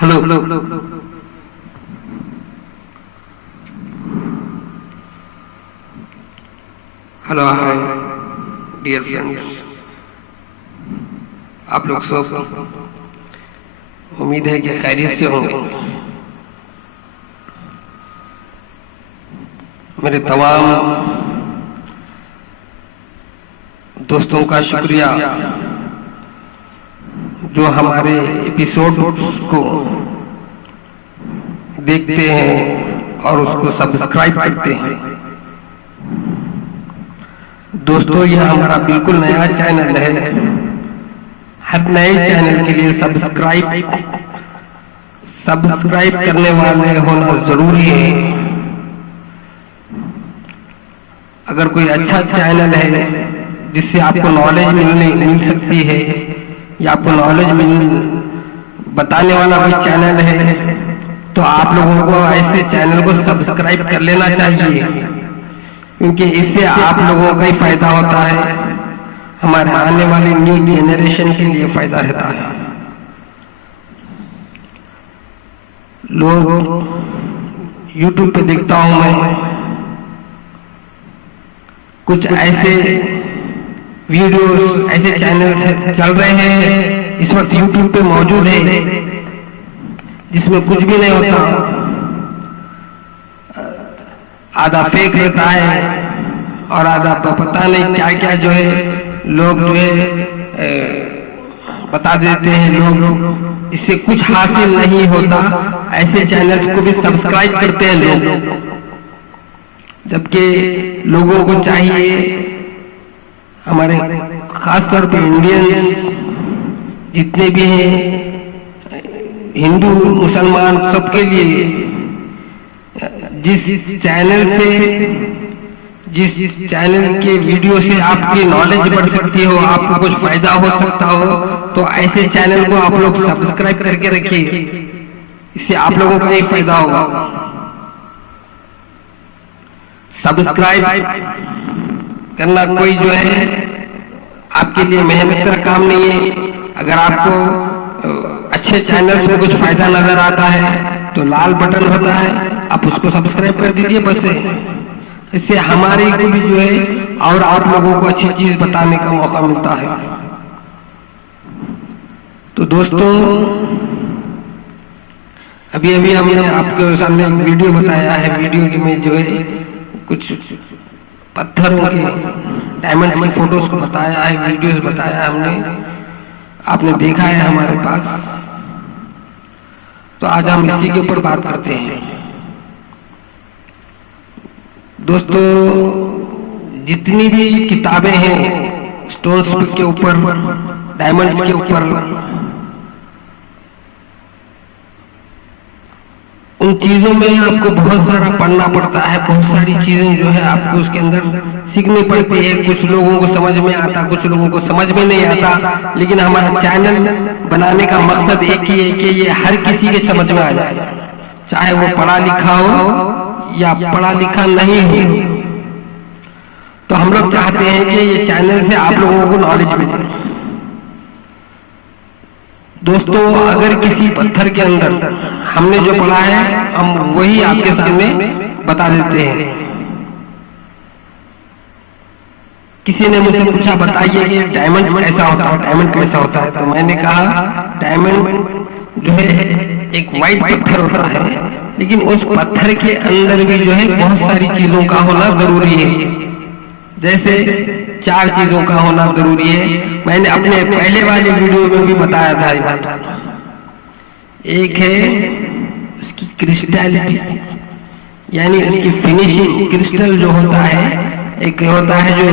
Hello hello hi dear friends, आप लोग सब उम्मीद है कि खैरियत से होंगे। मेरे तमाम दोस्तों का शुक्रिया जो हमारे एपिसोड्स को देखते हैं और उसको सब्सक्राइब करते हैं। दोस्तों, यह हमारा बिल्कुल नया चैनल है। हर नए चैनल के लिए सब्सक्राइब करने वाले होना जरूरी है। अगर कोई अच्छा चैनल है जिससे आपको नॉलेज मिल सकती है या आपको नॉलेज बताने वाला कोई चैनल है तो आप लोगों को ऐसे चैनल को सब्सक्राइब कर लेना चाहिए, क्योंकि इससे आप लोगों का ही फायदा होता है, हमारे आने वाली न्यू जनरेशन के लिए फायदा रहता है। लोग YouTube पे देखता हूं मैं, कुछ ऐसे वीडियोस, ऐसे चैनल्स चल रहे हैं इस वक्त YouTube पे मौजूद है जिसमें कुछ भी नहीं होता, आधा फेक रहता है और आधा पता नहीं क्या क्या जो है लोग जो है बता देते हैं। लोग इससे कुछ हासिल नहीं होता, ऐसे चैनल्स को भी सब्सक्राइब करते हैं लोग, जबकि लोगों को चाहिए, हमारे खासतौर पे इंडियंस जितने भी हैं, हिंदू मुसलमान सबके लिए जिस चैनल के वीडियो से आपकी नॉलेज बढ़ सकती हो, आपको कुछ फायदा हो सकता हो, तो ऐसे चैनल को आप लोग सब्सक्राइब करके रखिए, इससे आप लोगों का ही फायदा होगा। सब्सक्राइब करना कोई जो है आपके लिए मेहनत का काम नहीं है। अगर आपको अच्छे चैनल्स में कुछ फायदा नजर आता है तो लाल बटन होता है, आप उसको सब्सक्राइब कर दीजिए बस। इससे हमारे को भी जो है और आप लोगों को अच्छी चीज बताने का मौका मिलता है। तो दोस्तों, अभी हमने आपके सामने एक वीडियो बताया है। वीडियो में जो है कुछ पत्थरों के डायमंड्स की फोटोज को बताया है, वीडियोस बताया हमने, आपने देखा है हमारे पास। तो आज हम इसी के ऊपर बात करते हैं। दोस्तों, जितनी भी किताबें हैं स्टोन्स के ऊपर, डायमंड्स के ऊपर, उन चीजों में आपको बहुत सारा पढ़ना पड़ता है, बहुत सारी चीजें जो है आपको उसके अंदर सीखनी पड़ती है। कुछ लोगों को समझ में आता, कुछ लोगों को समझ में नहीं आता, लेकिन हमारा चैनल बनाने का मकसद एक ही है कि ये हर किसी के समझ में आ जाए, चाहे वो पढ़ा लिखा हो या पढ़ा लिखा नहीं हो। तो हम लोग चाहते हैं कि ये चैनल से आप लोगों को नॉलेज मिले। दोस्तों, अगर किसी पत्थर के अंदर हमने जो पढ़ा है हम वही आपके सामने बता देते हैं। किसी ने मुझसे पूछा, बताइए कि डायमंड कैसा होता है, डायमंड कैसा होता है? तो मैंने कहा डायमंड जो है एक वाइट पत्थर होता है, लेकिन उस पत्थर के अंदर भी जो है बहुत सारी चीजों का होना जरूरी है। जैसे 4 चीजों का होना जरूरी है। मैंने अपने पहले वाले वीडियो में भी बताया था ये बात। एक है उसकी क्रिस्टैलिटी, यानी उसकी फिनिशिंग, क्रिस्टल जो होता है। एक होता है जो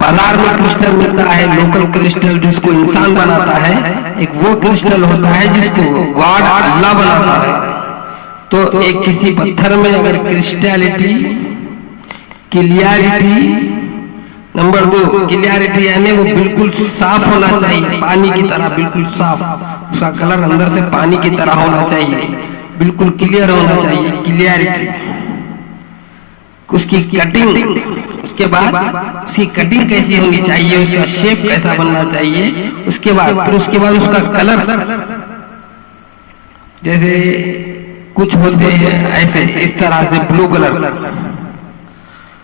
बाजार में क्रिस्टल मिलता है, लोकल क्रिस्टल जिसको इंसान बनाता है। एक वो क्रिस्टल होता है जिसको गॉड, अल्लाह बनाता है। तो एक किसी पत्थर में अगर क्रिस्टैलिटी, क्लियरिटी, नंबर 2 क्लियरिटी, यानी वो बिल्कुल साफ होना चाहिए, पानी की तरह बिल्कुल साफ, उसका कलर अंदर से पानी की तरह होना चाहिए, बिल्कुल क्लियर होना चाहिए, क्लियरिटी। उसकी कटिंग, उसके बाद उसकी कटिंग कैसी होनी चाहिए, उसका शेप कैसा बनना चाहिए, उसके बाद उसका कलर जैसे कुछ होते हैं ऐसे इस तरह से ब्लू कलर,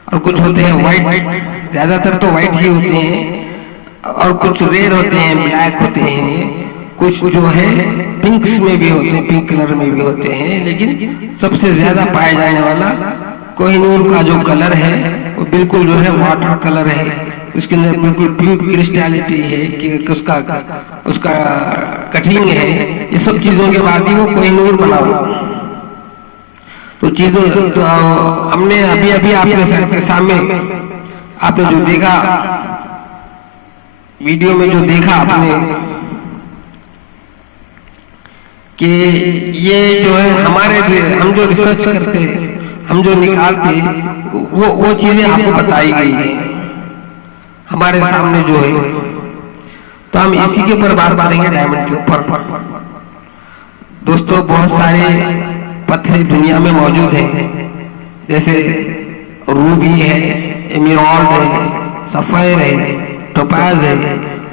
और कुछ होते हैं व्हाइट, ज्यादातर तो व्हाइट ही होते हैं, और कुछ रेड होते हैं, ब्लैक होते हैं, कुछ जो है पिंक्स में भी होते हैं, पिंक कलर में भी होते हैं। लेकिन सबसे ज्यादा पाया जाने वाला कोहिनूर का जो कलर है वो बिल्कुल जो है वाटर कलर है, उसके अंदर बिल्कुल ब्लू क्रिस्टैलिटी है कि उसका कटिंग है। ये सब चीजों के बाद ही वो कोहिनूर बना हुआ। तो चीजों तो हमने अभी अभी आपके सामने आपने जो देखा, वीडियो में जो देखा आपने, कि ये जो है हमारे हम जो रिसर्च करते, हम जो निकालते, वो चीजें आपको बताई गई है हमारे सामने जो है। तो हम इसी के ऊपर बात करेंगे, डायमंड के ऊपर। दोस्तों, बहुत सारे पत्थर दुनिया में मौजूद है, जैसे रूबी है, एमेराल्ड है, सफायर है, टोपाज है।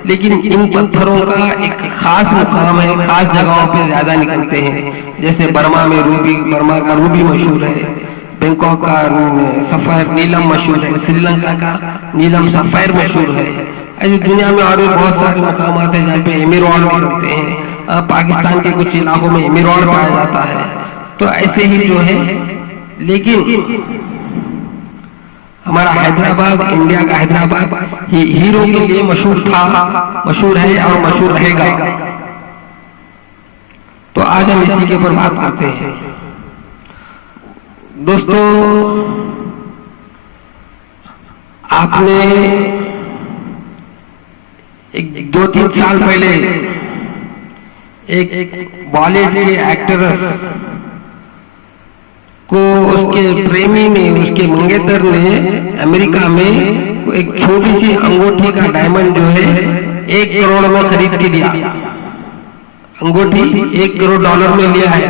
लेकिन इन पत्थरों का एक खास मुकाम है, खास जगहों पे ज्यादा निकलते हैं। जैसे बर्मा में रूबी, बर्मा का रूबी मशहूर है, बैंकॉक का सफायर नीलम मशहूर है, श्रीलंका का नीलम सफायर मशहूर है। ऐसे दुनिया में और भी बहुत सारे मकाम हैं जहाँ पे एमेराल्ड मिलते हैं। पाकिस्तान के कुछ इलाकों में एमेराल्ड पाया जाता है। तो ऐसे ही जो है, लेकिन हमारा हैदराबाद, इंडिया का हैदराबाद हीरो के लिए मशहूर था, मशहूर है और मशहूर रहेगा। तो आज हम इसी के ऊपर बात करते हैं। दोस्तों, आपने एक 2-3 साल पहले एक बॉलीवुड के एक्ट्रेस को उसके प्रेमी ने, उसके मंगेतर ने अमेरिका में एक छोटी सी अंगूठी का डायमंड जो है 1 करोड़ में खरीद के दिया। अंगूठी 1 करोड़ डॉलर में लिया है,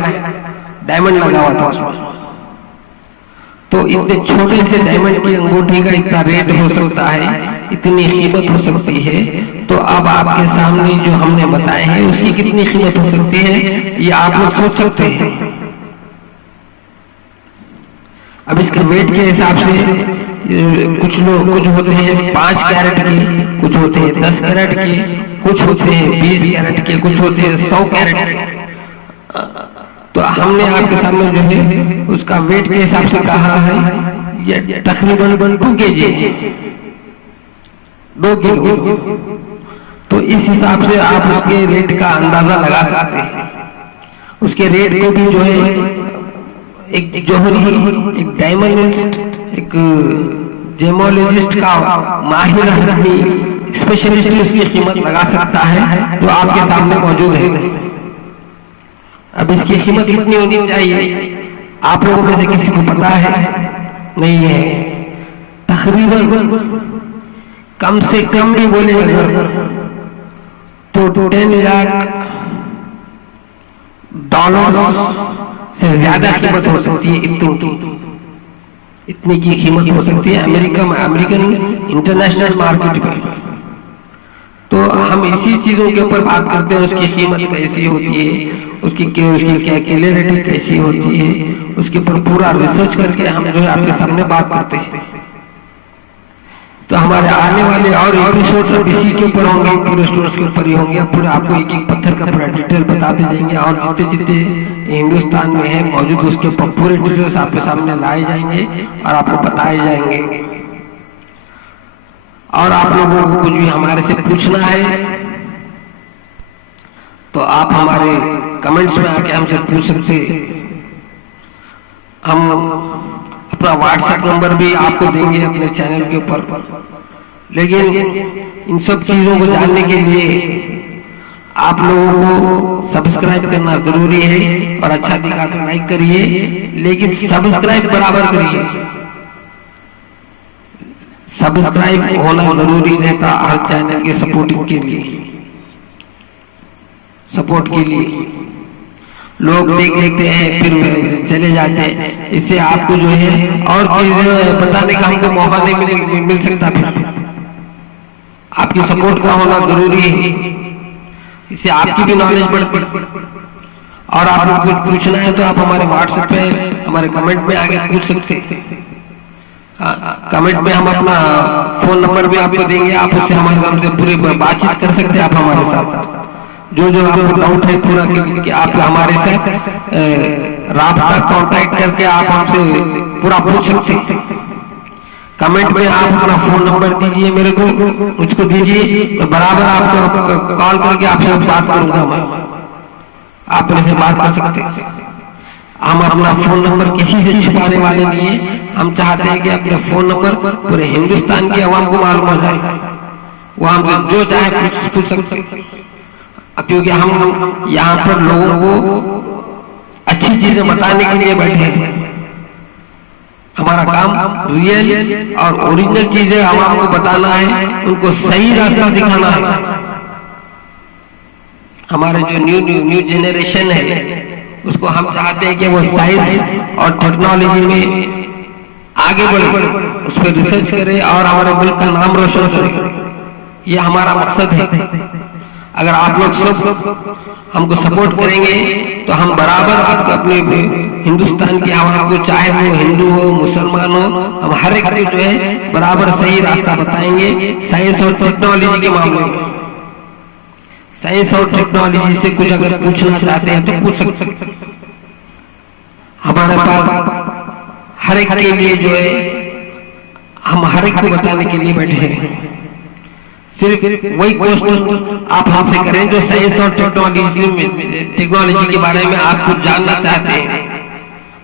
डायमंड लगा हुआ था उसमें। तो इतने छोटे से डायमंड की अंगूठी का इतना रेट हो सकता है, इतनी कीमत हो सकती है। तो अब आपके सामने जो हमने बताए हैं उसकी कितनी कीमत हो सकती है, ये आप लोग सोच सकते हैं। अब इसके वेट के हिसाब से कुछ होते हैं 5 कैरेट के, कुछ होते हैं 10 कैरेट के, कुछ होते हैं 20 कैरेट के, कुछ होते हैं 100 कैरेट के। तो हमने आपके सामने जो है उसका वेट के हिसाब से कहा है, ये तकरीबन 2 kg, 2 किलो। तो इस हिसाब से आप उसके रेट का अंदाजा लगा सकते हैं। उसके रेट को भी जो है एक जोहरी, एक डायमंडिस्ट, एक जेमोलॉजिस्ट का माहिर आदमी, स्पेशलिस्ट उसकी कीमत लगा सकता है, जो आपके सामने मौजूद है। अब इसकी कीमत कितनी होनी चाहिए, आप लोगों में से किसी को पता है? नहीं है। तकरीबन कम से कम भी बोले अगर तो 10 लाख डॉलर से ज्यादा कीमत हो सकती है। इतनी की कीमत हो सकती है अमेरिकन इंटरनेशनल मार्केट में। तो हम इसी चीजों के ऊपर बात करते हैं, उसकी कीमत कैसी होती है, उसकी कैलकुलेटरी कैसी होती है, उसके ऊपर पूरा रिसर्च करके हम जो है आपके सामने बात करते हैं। तो हमारे आने वाले और एपिसोड इसी के ऊपर होंगे, पूरे स्टोर्स के ऊपर ही होंगे। पूरे आपको एक एक पत्थर का पूरा डिटेल बताते जाएंगे, और जितने हिंदुस्तान में है मौजूद उसके ऊपर पूरे डिटेल्स आपके सामने लाए जाएंगे और आपको बताए जाएंगे। और आप लोगों को कुछ भी हमारे से पूछना है तो आप हमारे कमेंट्स में आके हमसे पूछ सकते। हम अपना व्हाट्सएप नंबर भी आपको देंगे अपने चैनल के ऊपर। लेकिन इन सब चीजों को जानने के लिए आप लोगों को सब्सक्राइब करना जरूरी है, और अच्छा दिखा तो लाइक करिए, लेकिन सब्सक्राइब बराबर करिए। सब्सक्राइब होना जरूरी रहता हर चैनल के सपोर्टिंग के लिए, सपोर्ट के लिए। लोग देख लेते हैं फिर चले जाते हैं, इससे आपको जो है और चीजें बताने का हमको मौका नहीं मिल सकता। फिर आपकी सपोर्ट का होना जरूरी है, इससे आपकी भी नॉलेज बढ़ती और आपको कुछ पूछना है तो आप हमारे व्हाट्सएप पे हमारे कमेंट में आगे पूछ सकते हैं। कमेंट में हम अपना फोन नंबर भी आपको देंगे, आप उससे हमसे पूरी बातचीत कर सकते हैं। आप हमारे साथ जो आपको डाउट है पूरा कि आप हमारे साथ राब्ता कांटेक्ट करके आप हमसे पूरा पूछ सकते हैं। कमेंट में आप अपना फोन नंबर दीजिए, मेरे को मुझको दीजिए, तो बराबर आपको कॉल करके आपसे बात करूंगा मैं, आप मेरे से बात कर सकते हैं। हम अपना फोन नंबर किसी से छुपाने वाले नहीं है। हम चाहते हैं कि अपने फोन नंबर पूरे हिंदुस्तान की आवाम को मालूम हो जाए, वो हमसे जो चाहे पूछ सकते, क्योंकि हम यहाँ पर लोगों को अच्छी चीजें बताने के लिए बैठे हैं। हमारा काम रियल और ओरिजिनल चीजें आवाम को बताना है, उनको सही रास्ता दिखाना है। हमारे जो न्यू जेनरेशन है उसको हम चाहते हैं कि वो साइंस और टेक्नोलॉजी में आगे बढ़े, उस पर रिसर्च करे और हमारे मुल्क का नाम रोशन करे। ये हमारा मकसद है। अगर आप लोग सब हमको सपोर्ट करेंगे तो हम बराबर आपको अपने हिंदुस्तान की आवाम को, चाहे वो हिंदू हो मुसलमान हो, हम हर एक को जो है बराबर सही रास्ता बताएंगे। साइंस और टेक्नोलॉजी के मामले में साइंस और टेक्नोलॉजी से कुछ अगर पूछना चाहते हैं तो पूछ सकते हैं। हमारे पास हर एक के लिए जो है हम हर एक को बताने के लिए बैठे हैं। सिर्फ वही क्वेश्चन आप हमसे करें जो साइंस और टेक्नोलॉजी के बारे में आप कुछ जानना चाहते हैं,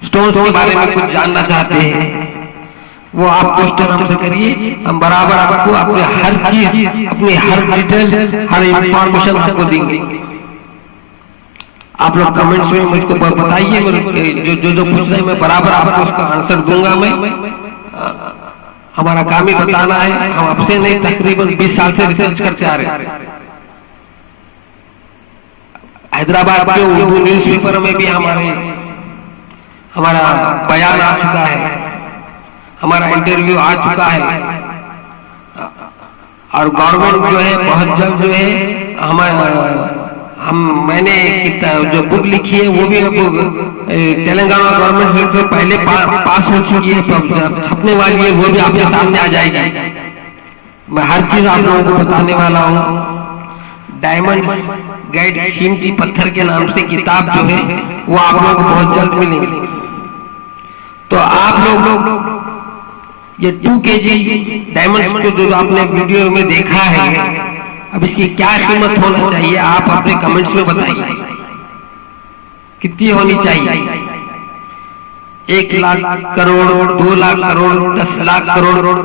स्टोन्स के बारे में कुछ जानना चाहते हैं, वो आप क्वेश्चन हमसे करिए। हम बराबर आपको अपने हर चीज, अपनी हर डिटेल, हर इंफॉर्मेशन आपको देंगे। आप लोग कमेंट्स में मुझको बताइए, जो पूछ रहे हैं मैं बराबर आपको उसका आंसर दूंगा। मैं हमारा काम ही बताना है। हम आपसे नहीं, तकरीबन 20 साल से रिसर्च करते आ रहे हैं। हैदराबाद के उर्दू न्यूज़पेपर में भी हमारा बयान आ चुका है, हमारा इंटरव्यू आ चुका है। और गवर्नमेंट जो है बहुत जल्द जो है मैंने जो बुक लिखी है वो भी तेलंगाना गवर्नमेंट से पहले पास हो चुकी है, छपने वाली है, वो भी आपके सामने आ जाएगी। मैं हर चीज आप लोगों को बताने वाला हूँ। डायमंड्स गाइड कीमती पत्थर के नाम से किताब जो है वो आप लोगों को बहुत जल्द मिलेगी। तो आप लोग ये 2 kg डायमंड्स को जो आपने वीडियो में देखा है, अब इसकी क्या कीमत होना चाहिए आप अपने कमेंट्स में बताइए। कितनी होनी चाहिए? 1 लाख करोड़, 2 लाख करोड़, 10 लाख करोड़,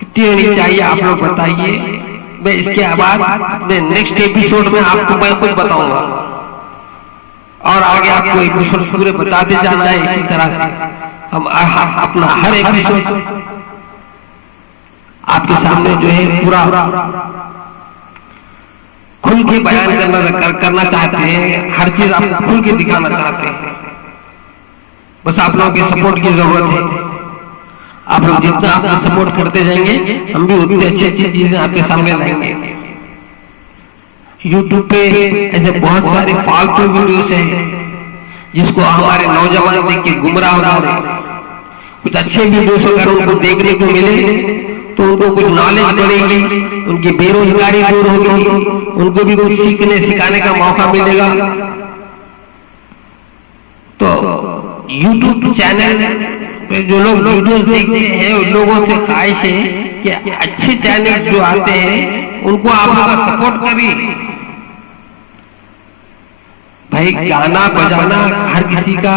कितनी होनी चाहिए आप लोग बताइए। मैं इसके बाद अपने नेक्स्ट एपिसोड में आपको मैं कुछ बताऊंगा और आगे आपको एपिसोड पूरे बताते जाना है। इसी तरह से हम अपना हर एपिसोड आपके सामने जो है पूरा खुल के बयान करना चाहते हैं। हर चीज आपको खुल के दिखाना चाहते हैं। बस आप लोगों के सपोर्ट की जरूरत है। आप लोग जितना आपको सपोर्ट करते जाएंगे हम भी उतनी अच्छी अच्छी चीजें आपके सामने लाएंगे। YouTube पे ऐसे बहुत सारे फालतू वीडियोस हैं जिसको हमारे नौजवान देख के गुमराह हो रहे हैं। कुछ अच्छे वीडियोस अगर उनको देखने को मिले तो उनको कुछ नॉलेज बढ़ेगी, उनकी बेरोजगारी दूर होगी, उनको भी कुछ सीखने सिखाने का मौका मिलेगा। तो YouTube चैनल पे जो लोग वीडियोस देखते हैं उन लोगों से ख्वाहिश है कि अच्छे चैनल जो आते हैं उनको आप लोग सपोर्ट करिए। भाई गाना बजाना हर किसी का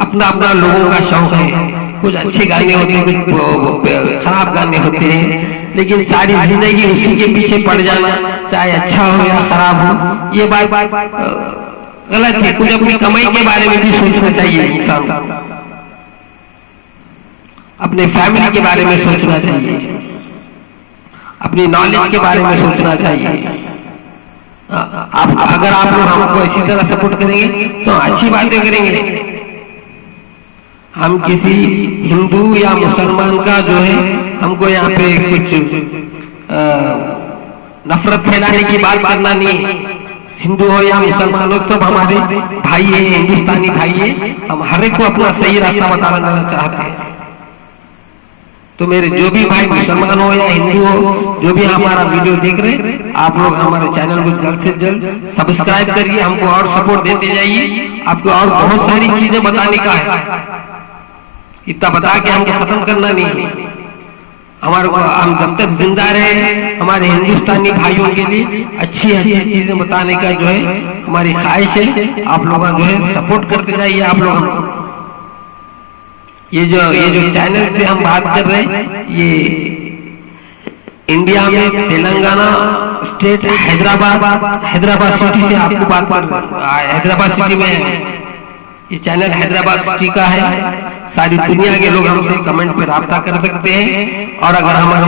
अपना अपना लोगों का शौक है। कुछ अच्छे गाने होते हैं, कुछ खराब गाने होते हैं, लेकिन सारी जिंदगी उसी के पीछे पड़ जाना, चाहे अच्छा हो या खराब हो, ये बात गलत है। कुछ अपनी कमाई के बारे में भी सोचना चाहिए इंसान को, अपने फैमिली के बारे में सोचना चाहिए, अपनी नॉलेज के बारे में सोचना चाहिए। अगर आप लोग हमको इसी तरह सपोर्ट करेंगे तो अच्छी बातें करेंगे। हम किसी हिंदू या मुसलमान का जो है हमको यहाँ पे कुछ नफरत फैलाने की बात करना नहीं है। हिंदू हो या मुसलमान हो, सब हमारे भाई है, हिंदुस्तानी भाई है। हम हर एक को अपना सही रास्ता बताना देना चाहते हैं। तो मेरे जो भी भाई मुसलमान हो या हिंदू हो, जो भी हमारा वीडियो देख रहे, आप लोग हमारे चैनल को जल्द से जल्द सब्सक्राइब करिए, हमको और सपोर्ट देते जाइए। आपको और बहुत सारी चीजें बताने का है, इतना बता के हमको खत्म करना नहीं है। हमारे को हम जब तक जिंदा रहे, हमारे हिंदुस्तानी भाइयों के लिए अच्छी अच्छी चीजें बताने का जो है हमारी ख्वाहिश है। आप लोग जो है सपोर्ट करते जाइए। आप लोग हमको ये जो चैनल से हम बात कर रहे हैं, ये इंडिया में तेलंगाना स्टेट हैदराबाद सिटी से आपको बात कर, हैदराबाद सिटी में ये चैनल हैदराबाद सिटी का है। सारी दुनिया के लोग हमसे कमेंट पे राब्ता कर सकते हैं। और अगर हमारे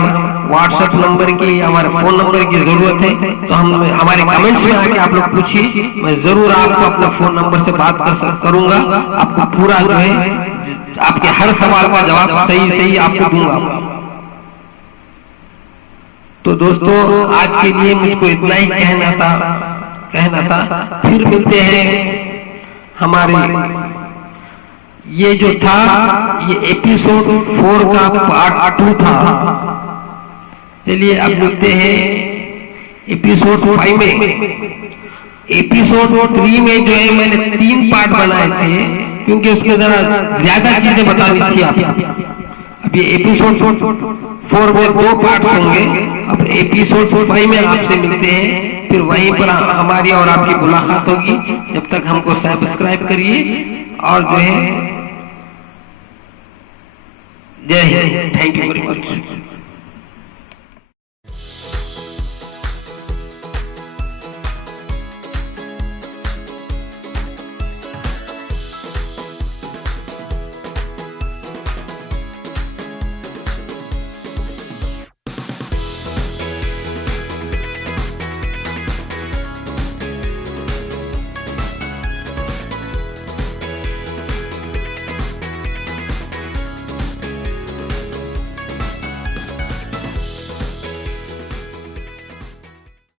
व्हाट्सएप नंबर की, हमारे फोन नंबर की जरूरत है तो हम हमारे कमेंट्स में आके आप लोग पूछिए, मैं जरूर आपको अपने फोन नंबर से बात करूंगा। आपको पूरा जो है आपके हर सवाल का जवाब सही आपको दूंगा। तो दोस्तों, आज के लिए मुझको इतना ही कहना था। फिर मिलते हैं हमारे, ये जो था ये एपिसोड 4 का पार्ट 2 था। चलिए अब मिलते हैं एपिसोड 5 में। एपिसोड 3 में जो है मैंने 3 पार्ट बनाए थे, क्योंकि उसमें जरा ज्यादा चीजें बतानी थी आपको। अब ये एपिसोड 4 में 2 पार्ट्स होंगे। अब एपिसोड 5 में आपसे मिलते हैं, फिर वहीं पर हमारी और आपकी मुलाकात होगी। जब तक हमको सब्सक्राइब करिए और जो है जय Hind. Thank you very much.